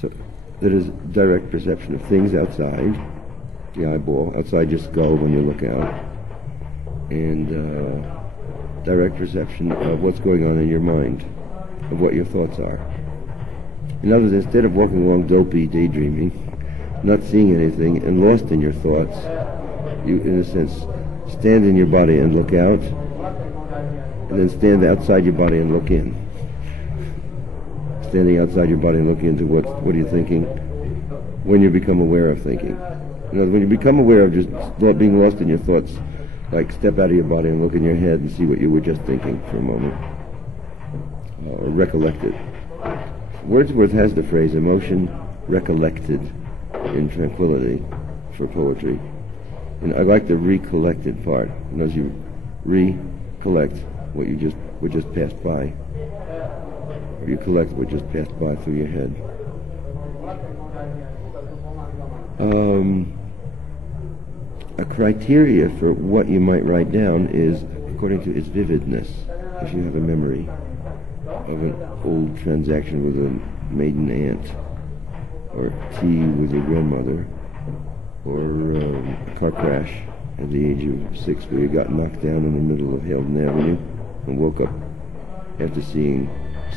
So that is direct perception of things outside, the eyeball, outside your skull when you look out, and direct perception of what's going on in your mind, of what your thoughts are. In other words, instead of walking along dopey, daydreaming, not seeing anything, and lost in your thoughts, you, in a sense, stand in your body and look out, and then stand outside your body and look in. Standing outside your body and looking into what are you thinking when you become aware of thinking. You know, when you become aware of just being lost in your thoughts, like step out of your body and look in your head and see what you were just thinking for a moment, or recollect it. Wordsworth has the phrase emotion recollected in tranquility for poetry. And I like the recollected part. And as you recollect what just passed by, or you collect what just passed by through your head. A criteria for what you might write down is according to its vividness. If you have a memory of an old transaction with a maiden aunt, or tea with your grandmother, or a car crash at the age of 6 where you got knocked down in the middle of Halden Avenue and woke up after seeing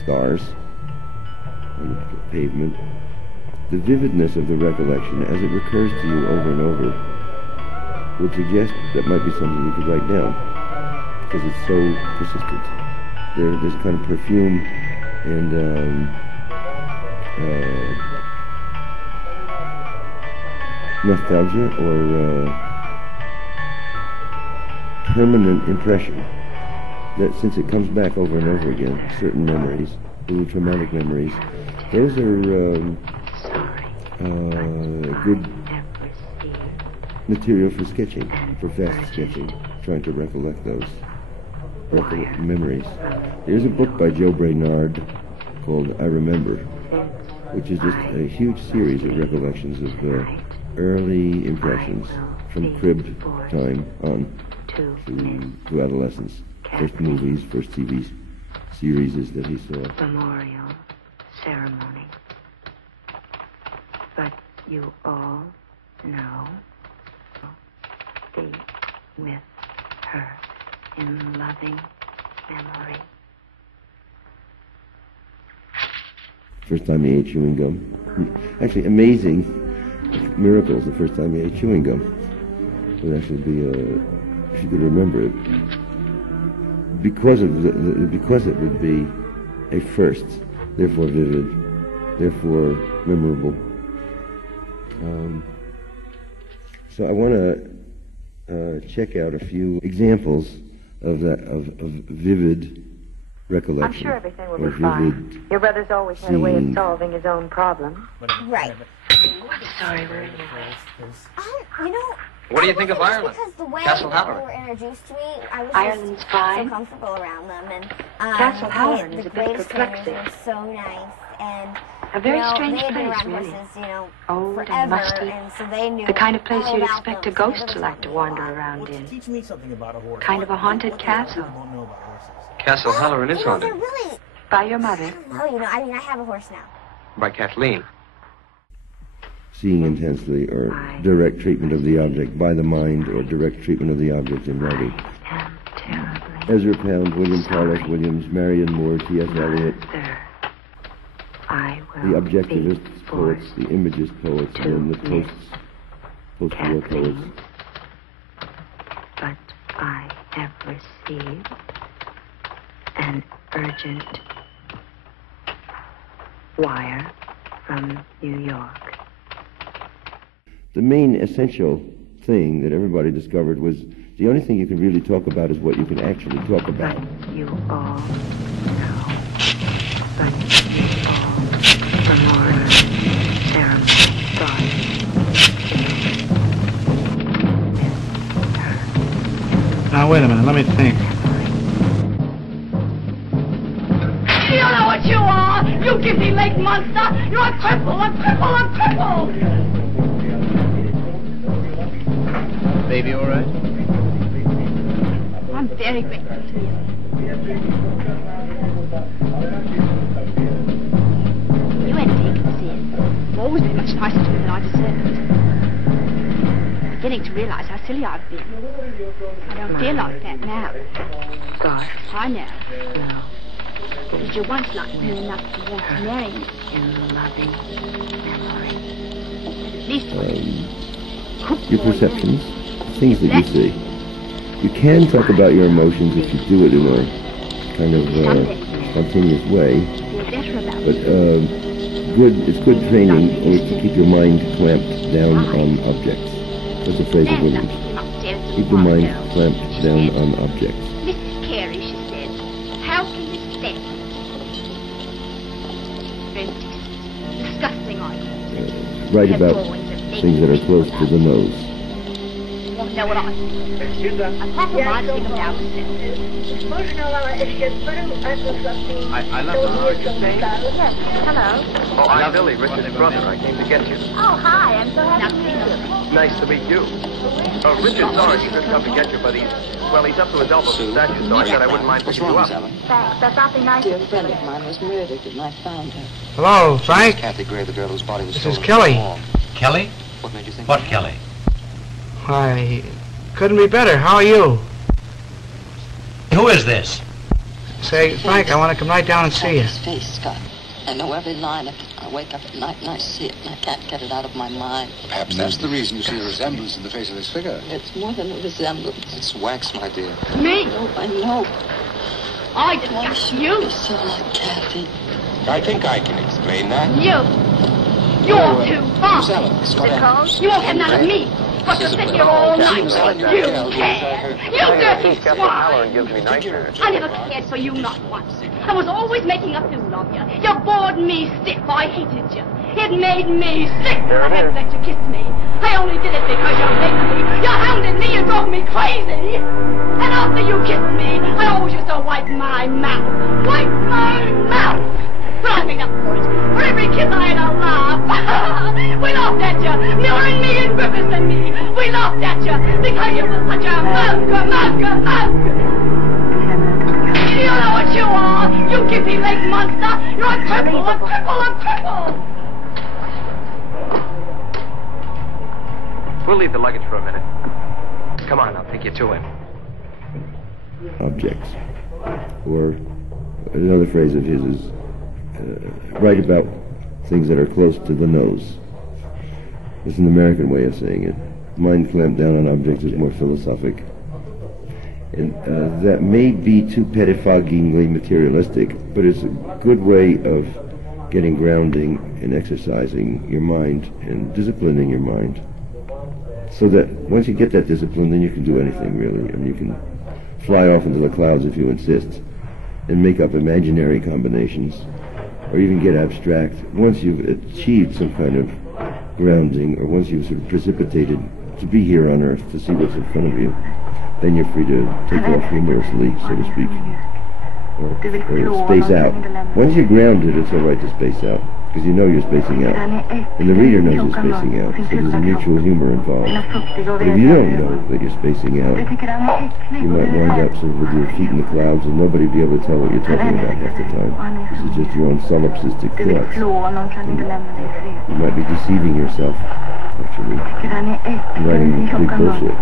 stars on the pavement. The vividness of the recollection as it recurs to you over and over would suggest that might be something you could write down because it's so persistent. There's kind of perfume and nostalgia or permanent impression that since it comes back over and over again, certain memories, little traumatic memories, those are good material for sketching, for fast sketching, trying to recollect those memories. There's a book by Joe Brainard called I Remember, which is just a huge series of recollections of early impressions from crib time on to adolescence. First movies, first TV series that he saw. Memorial ceremony. But you all know, be with her in loving memory. First time he ate chewing gum. Actually, amazing miracles the first time he ate chewing gum. Would actually be if you could remember it. Because it would be a first, therefore vivid, therefore memorable. So I want to check out a few examples of vivid recollection. I'm sure everything will be fine. Your brother's always had a way of solving his own problems. Right. Sorry, we're in your You know... What do you think of Ireland? Because the way Castle they Halloran. were introduced to me, I was Ireland's just fine. so comfortable around them. And Castle Halloran is a bit greatest perplexing. were so nice. And A very strange they had been place, around really. horses, Old forever, and musty. and so they knew The kind of place all you'd about expect them, a so they ghost were to like to talking wander lot. around in. Teach me something about a horse. Kind of a haunted castle. Don't know about horses. Castle Halloran is You know, haunted. they're really... By your mother. Oh, I mean, I have a horse now. By Kathleen. Seeing intensely or direct treatment of the object by the mind or direct treatment of the object in writing. I am terribly Ezra Pound, William Carlos Williams, Marion Moore, T.S. Eliot, Sir, I the will objectivist be poets, the imagist poets, and then the post-war poets. Kathleen. But I have received an urgent wire from New York. The main essential thing that everybody discovered was the only thing you can really talk about is what you can actually talk about. But you all know. But you all, memorial ceremony starts with her. Now, wait a minute, let me think. You don't know what you are! You gimpy leg monster! You're a cripple, a cripple, a cripple! Baby all right? I'm very grateful to you. You ain't taken to see it. price to me that I deserved. Beginning to realize how silly I've been. I don't feel like that now. Gosh, I know. no. Did you once like me enough to want to marry me? In loving memory. At least Your perceptions, things that you see. You can talk about your emotions if you do it in a kind of spontaneous way, feel better about but it. it's good training always to keep your mind clamped down on objects. That's a phrase of Williams. Keep the mind clamped down on objects. Mrs. Carey, she said, how can you stand it? Disgusting, are you? Write about things that are close to the nose. You want to know what I think? I'm half a mind to think about myself. I love the heart you're saying. Hello. Oh, I'm Billy, Richard's brother. I came to get you. Oh, hi. I'm so happy to meet you. Nice to meet you. Richard's sorry. He just come to get you, but he's up to his elbows in statues, so I said I wouldn't mind picking you up. Thanks. That's awfully nice of you. A friend of mine was murdered and I found her. Hello, Frank? Kathy Gray, the girl whose body was This is stolen. Kelly. Kelly? What made you think? What Kelly? Why, couldn't be better. How are you? Who is this? Say, Frank, I want to come right down and see you. His face, Scott. I know every line of it. I wake up at night and I see it and I can't get it out of my mind. Perhaps that's the reason you see a resemblance in the face of this figure. It's more than a resemblance. It's wax, my dear. Me? I know. I discuss you. You're so like Kathy. I think I can explain that. You. You're too far. Scott, You won't have none of me. But to sit here all night. You care. You dirty swine. Gives me nightmares. I never cared for you, not once. I was always making a fool of you. You bored me stiff. I hated you. It made me sick. I had to let you kiss me. I only did it because you hated me. You hounded me. You drove me crazy. And after you kissed me, I always used to wipe my mouth. Wipe my mouth. But I made up for it. For every kiss I had a laugh. We laughed at you. Miller and me and Griffiths and me. We laughed at you because you were such a mug. You know what you are. You gimpy-legged monster. You're a cripple, a cripple, a cripple. We'll leave the luggage for a minute. Come on, I'll take you to him. Objects. Or another phrase of his is write about things that are close to the nose. It's an American way of saying it. Mind clamped down on objects is more philosophic. And that may be too pettifoggingly materialistic, but it's a good way of getting grounding and exercising your mind and disciplining your mind. So that once you get that discipline, then you can do anything, really. I mean, you can fly off into the clouds if you insist and make up imaginary combinations, or even get abstract. Once you've achieved some kind of grounding, or once you've sort of precipitated to be here on Earth, to see what's in front of you, then you're free to take off humorously, so to speak, or space out. Once you're grounded, it's all right to space out, because you know you're spacing out, and the reader knows you're spacing out, so there's a mutual humor involved. But if you don't know that you're spacing out, you might wind up sort of with your feet in the clouds, and nobody will be able to tell what you're talking about half the time. This is just your own solipsistic thoughts. You might be deceiving yourself, actually, and writing big bullshit.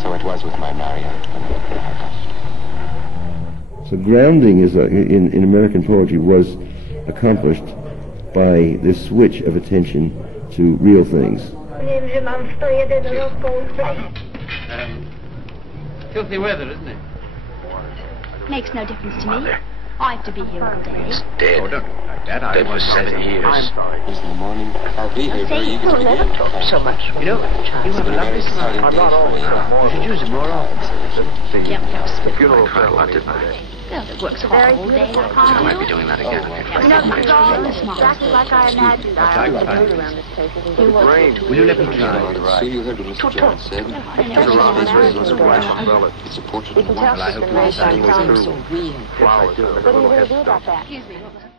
So it was with my Marie Antoinette. So grounding is in American poetry was accomplished by this switch of attention to real things. Filthy weather, isn't it? Makes no difference to me. I have to be here all day. Dead. Oh, don't look like that. Dead for 7 years. I'm sorry. In the morning, I'll be here very eager to begin. So much. You know, you have a lovely smile. I'm not always you should use it more often. Yep, The funeral quite a lot, didn't I? Well, it works hard all day. I might be doing that again. Exactly like I imagined. I always rode around this place. Will you let me try? Soon you heard what Mr. John said. It's a portrait of a woman. Well, I hope you'll say it was So real. flowers. What are you going to do about that? Excuse me, what was it?